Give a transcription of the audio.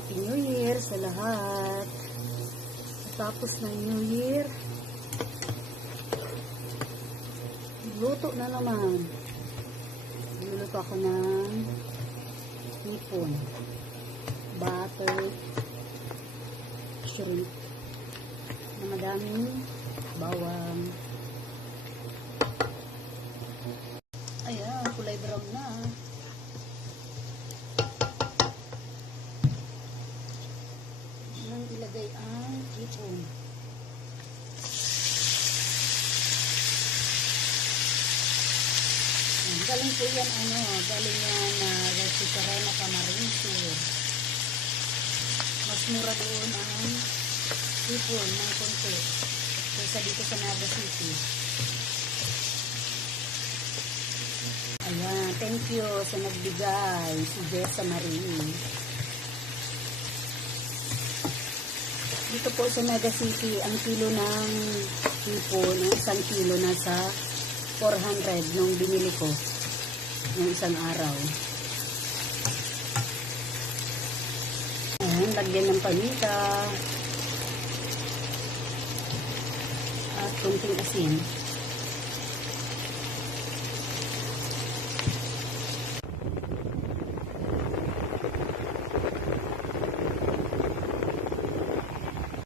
Happy New Year sa lahat. Tapos ng New Year, luto na naman. Luluto ako ng hipon, butter, shrimp, na madaming bawang. Ayan, kulay brown na. Nang ilagay ang hipon. Galing po yan, galing yan na Resicarena Camarense. Mas mura doon ang hipon ng konti kaysa dito sa Naga City. Ayan, thank you sa nagbigay, si Jessa Marie. Dito po sa Naga City, ang kilo ng hipon, ang isang kilo nasa 400 nung binili ko ng isang araw. Ayan, lagyan ng panika at kunting asin.